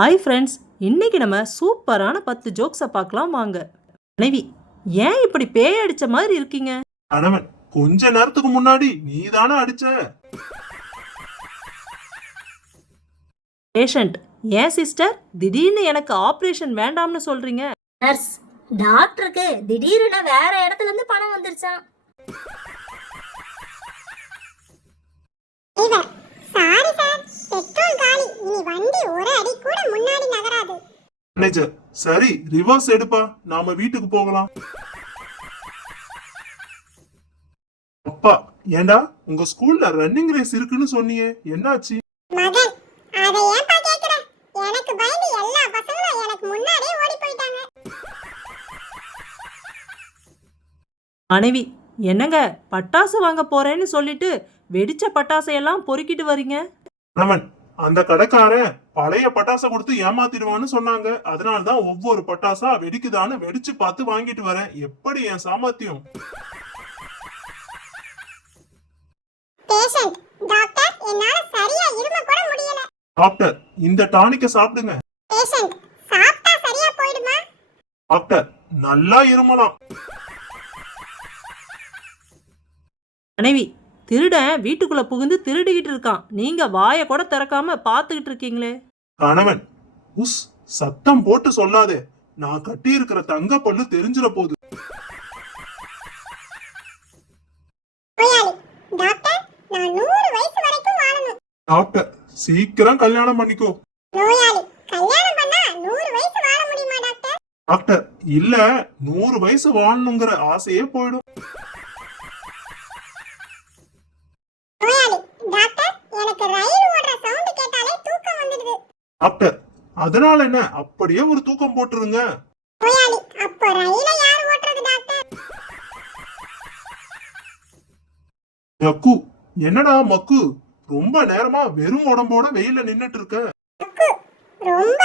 Hi friends, இன்னைக்கு நம்ம சூப்பரான 10 ஜோக்ஸை பார்க்கலாம் வாங்க. மனைவி, ஏன் இப்படி பேய் அடிச்ச மாதிரி இருக்கீங்க? கணவன், கொஞ்ச நேரத்துக்கு முன்னாடி நீதானே அடிச்ச. பேஷண்ட், ஏன் சிஸ்டர் திடீர்னு எனக்கு ஆபரேஷன் வேண்டாம்னு சொல்றீங்க? நர்ஸ், டாக்டருக்கு திடீர்னு வேற இடத்துல இருந்து பணம் வந்துருச்சாம். சாரி சார், பெட்ரோல் காலி. இனி வண்டி ஒரு அடி கூட முன்னாடி நகராது. மேனேஜர், சரி ரிவர்ஸ் எடுப்பா, நாம வீட்டுக்கு போகலாம். அப்பா, ஏண்டா உங்க ஸ்கூல்ல ரன்னிங் ரேஸ் இருக்குன்னு சொன்னியே, என்னாச்சு? மகன், அதை ஏன்பா கேக்குற? எனக்கு பயந்து எல்லா பசங்களும் எனக்கு முன்னாடியே ஓடி போயிட்டாங்க. மனைவி, என்னங்க பட்டாசு வாங்க போறேன்னு சொல்லிட்டு வெடிச்ச பட்டாசையெல்லாம் பொறுக்கிட்டு வரீங்க? கணவன், அந்த கடைக்காரன் பழைய பட்டாசை கொடுத்து ஏமாத்திடுவான்னு சொன்னாங்க. அதனாலதான் ஒவ்வொரு பட்டாசா வெடிக்குதான்னு வெடிச்சு பார்த்து வாங்கிட்டு வரேன். எப்படி என் சாமர்த்தியம்? பேஷண்ட், டாக்டர், என்னால சரியா இரும கூட முடியல. டாக்டர், இந்த டானிக்க சாப்பிடுங்க. பேஷண்ட், சாப்பிட்டா சரியா போயிடுமா? டாக்டர், நல்லா இருமலாம். மனைவி, திருடன் வீட்டுக்குள்ள புகுந்து திருடிக்கிட்டு இருக்கான், நீங்க வாயை கூட திறக்காம பார்த்துக்கிட்டு இருக்கீங்களே? கணவன், உஸ், சத்தம் போட்டு சொல்லாதே, நான் கட்டி இருக்கிற தங்க பல்லு தெரிஞ்சிட போகுது. நோயாளி, டாக்டர், நான் 100 வயசு வரைக்கும் வாழணும். டாக்டர், சீக்கிரம் கல்யாணம் பண்ணிக்கோ. நோயாளி, கல்யாணம் பண்ணா 100 வயசு வாழ முடியுமா டாக்டர்? டாக்டர், இல்ல 100 வயசு வாழணுங்கிற ஆசையே போயிடும். நோயாளி, டாக்டர், எனக்கு ரயில் ஓடுற சவுண்ட் கேட்டாலே தூக்கம் வந்துடுது. டாக்டர், அதனால என்ன, அப்படியே ஒரு தூக்கம் போட்டுருங்க. நோயாளி, அப்ப ரயிலை யார் ஓட்டுறது டாக்டர்? யக்கு, என்னடா மக்கு, ரொம்ப நேரமா வெறும் உடம்போட வெயில நின்னுட்டு இருக்க. அக்கு, ரொம்ப